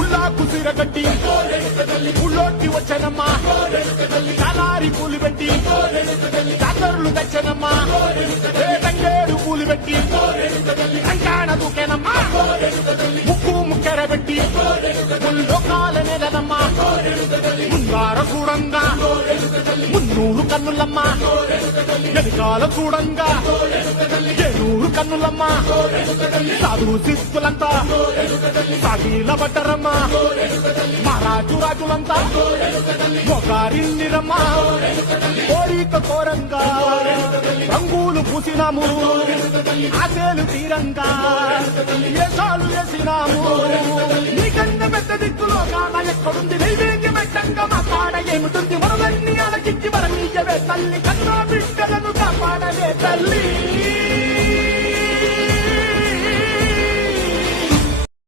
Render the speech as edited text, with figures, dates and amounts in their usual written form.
ఉల్లాకు సిరగట్టి ఉళ్ళోకి వచ్చనమ్మా చాలారి పూలు పెట్టి జాతరులు తెచ్చనమ్మా తంగేడు పూలు పెట్టి కంటాణ దూకేనమ్మా ముక్కు ముక్కెర పెట్టి ముల్లోకాల నెలనమ్మా ముందార చూడంగా మున్నూరు కన్నులమ్మా వెనకాల చూడంగా ఏనూరు కన్నులమ్మా సాధు శిస్తులంతా సాగిల పడ్డరమ్మా మహారాజు రాజులంతా మొగారిందిరమ్మా కోరిక కోరంగా రంగులు పూసినాము ఆశలు తీరంగా వేషాలు వేసినాము నీకన్నా పెద్ద దిక్కులో కాన ఎక్కడుంది నైవేద్యం పెట్టంగా మా కాడ ఏమిటుంది మనలన్నీ అలకించి వరమీయవే తల్లి